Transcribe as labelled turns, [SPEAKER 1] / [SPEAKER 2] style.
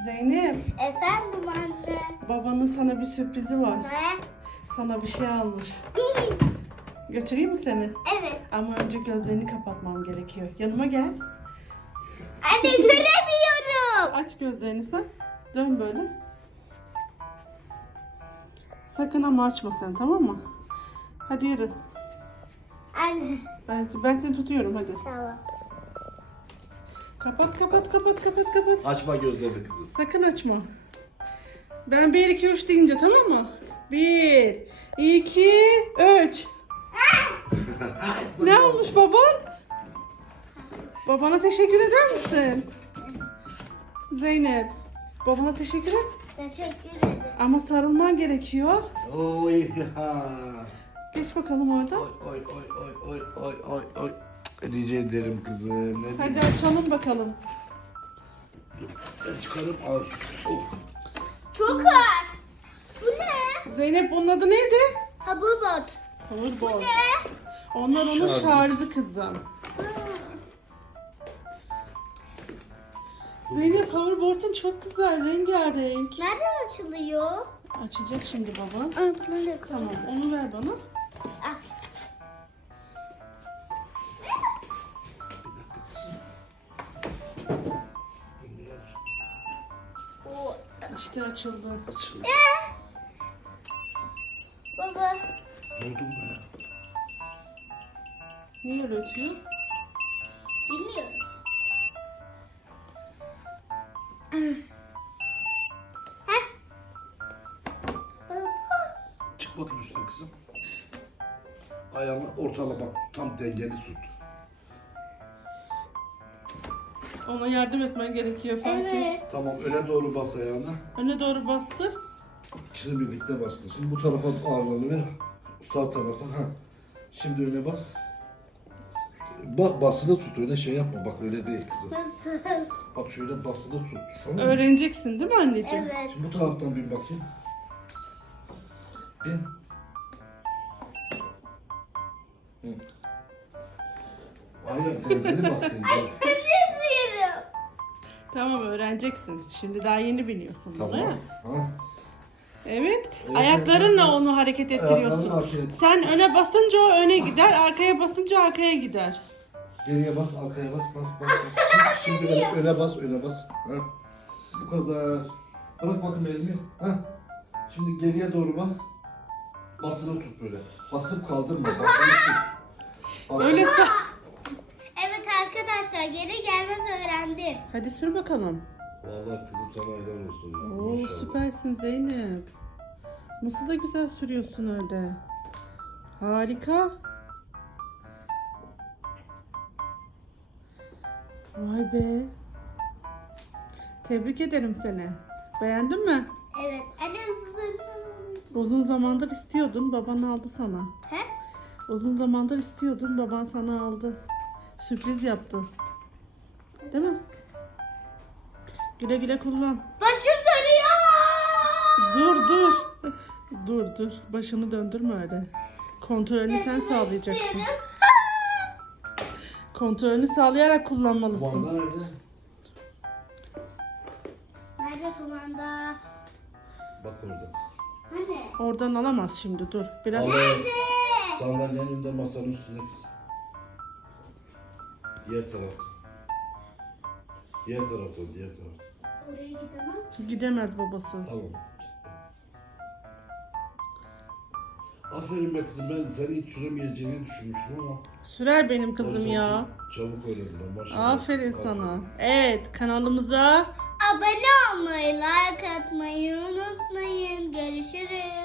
[SPEAKER 1] Zeynep,
[SPEAKER 2] Efendim anne.
[SPEAKER 1] babanın sana bir sürprizi var.
[SPEAKER 2] Ne?
[SPEAKER 1] Sana bir şey almış. Götüreyim mi seni?
[SPEAKER 2] Evet.
[SPEAKER 1] Ama önce gözlerini kapatmam gerekiyor. Yanıma gel.
[SPEAKER 2] Anne göremiyorum.
[SPEAKER 1] Aç gözlerini sen. Dön böyle. Sakın ama açma sen, tamam mı? Hadi yürü.
[SPEAKER 2] Anne.
[SPEAKER 1] Ben seni tutuyorum, hadi.
[SPEAKER 2] Tamam.
[SPEAKER 1] Kapat.
[SPEAKER 3] Açma gözlerini kızım.
[SPEAKER 1] Sakın açma. Ben 1, 2, 3 deyince, tamam mı? 1, 2, 3. Ne olmuş baban? Babana teşekkür eder misin? Zeynep, babana teşekkür et.
[SPEAKER 2] Teşekkür ederim.
[SPEAKER 1] Ama sarılman gerekiyor.
[SPEAKER 3] Oy ya.
[SPEAKER 1] Geç bakalım oradan.
[SPEAKER 3] Oy. Rica ederim kızım. Ne
[SPEAKER 1] Hadi
[SPEAKER 3] diyeyim?
[SPEAKER 1] açalım bakalım.
[SPEAKER 3] Ben çıkarım al. Of.
[SPEAKER 2] Çok ağır. Bu ne?
[SPEAKER 1] Zeynep, bunun adı neydi?
[SPEAKER 2] Ha bu bot.
[SPEAKER 1] Powerboard.
[SPEAKER 2] Ne?
[SPEAKER 1] Onlar onun
[SPEAKER 3] Şarjı.
[SPEAKER 1] şarjı kızım. Zeynep, hoverboard'un çok güzel, rengarenk.
[SPEAKER 2] Nereden açılıyor?
[SPEAKER 1] Açacak şimdi baban.
[SPEAKER 2] Böyle
[SPEAKER 1] Tamam, onu ver bana.
[SPEAKER 2] Ah. O.
[SPEAKER 1] İşte açıldı.
[SPEAKER 3] Açıl.
[SPEAKER 2] Baba.
[SPEAKER 3] Ne oldu be?
[SPEAKER 1] Niye öyle ötüyor?
[SPEAKER 2] Bilmiyorum. Baba.
[SPEAKER 3] Çık bakayım üstüne kızım. Ayağını ortala bak. Tam dengeli tut.
[SPEAKER 1] Ona yardım etmen gerekiyor Fatih.
[SPEAKER 2] Evet.
[SPEAKER 3] Tamam öne doğru bas ayağını.
[SPEAKER 1] Öne doğru bastır.
[SPEAKER 3] İkisini birlikte bastır. Şimdi bu tarafa ağırlığını ver. Sağ tarafa. Ha. Şimdi öne bas. Bak basılı tut, öyle şey yapma. Bak öyle değil kızım.
[SPEAKER 2] Nasıl?
[SPEAKER 3] Bak şöyle basılı tut. Tamam mı?
[SPEAKER 1] Öğreneceksin değil mi anneciğim?
[SPEAKER 2] Evet.
[SPEAKER 3] Şimdi bu taraftan bin bakayım. Bin. Hı. Hayır, dengeli bas dengeli.
[SPEAKER 2] Bilmiyorum.
[SPEAKER 1] Tamam, öğreneceksin. Şimdi daha yeni biniyorsun buna ya.
[SPEAKER 3] Tamam. Ha.
[SPEAKER 1] Evet.
[SPEAKER 3] Evet,
[SPEAKER 1] Ayaklarınla
[SPEAKER 3] evet.
[SPEAKER 1] onu hareket
[SPEAKER 3] Ayaklarını
[SPEAKER 1] ettiriyorsun.
[SPEAKER 3] hareket et.
[SPEAKER 1] Sen öne basınca o öne gider, arkaya basınca arkaya gider.
[SPEAKER 3] Geriye bas, arkaya bas. Şimdi öne bas, öne bas. Ha. Bu kadar. Bırak bakayım elimi. Ha. Şimdi geriye doğru bas. Basılı tut böyle. Basıp kaldırma, basılı tut. Basılı.
[SPEAKER 1] Öyle
[SPEAKER 2] Evet arkadaşlar geri gelmez öğrendim.
[SPEAKER 1] Hadi sür bakalım.
[SPEAKER 3] Vallahi kızım sana helal olsun. Ya.
[SPEAKER 1] Oo,
[SPEAKER 3] Maşallah.
[SPEAKER 1] süpersin Zeynep. Nasıl da güzel sürüyorsun öyle. Harika. Vay be. Tebrik ederim seni. Beğendin mi?
[SPEAKER 2] Evet. Anne hızlı.
[SPEAKER 1] Uzun zamandır istiyordun, baban aldı sana.
[SPEAKER 2] He?
[SPEAKER 1] Uzun zamandır istiyordun, baban sana aldı. Sürpriz yaptı. Değil mi? Güle güle kullan.
[SPEAKER 2] Başım dönüyor.
[SPEAKER 1] Dur. Başını döndürme öyle. Kontrolünü sen sağlayacaksın.
[SPEAKER 2] İstiyorum.
[SPEAKER 1] Kontrolünü sağlayarak kullanmalısın.
[SPEAKER 3] Kumanda nerede?
[SPEAKER 2] Nerede kumanda?
[SPEAKER 3] Bak orada.
[SPEAKER 2] Hani?
[SPEAKER 1] Oradan alamaz şimdi, dur. Biraz
[SPEAKER 3] Sandalyenin önünde masanın üstünde kız. Diğer tarafta. Diğer tarafta.
[SPEAKER 2] Oraya gidemem.
[SPEAKER 1] gidemez babası.
[SPEAKER 3] Tamam. Aferin be kızım, ben seni hiç süremeyeceğini düşünmüştüm ama.
[SPEAKER 1] Sürer benim kızım
[SPEAKER 3] oysa
[SPEAKER 1] ya.
[SPEAKER 3] ki çabuk öğrendiler maşallah.
[SPEAKER 1] Aferin sana. Evet, kanalımıza
[SPEAKER 2] Abone olmayı, like atmayı unutmayın. Görüşürüz.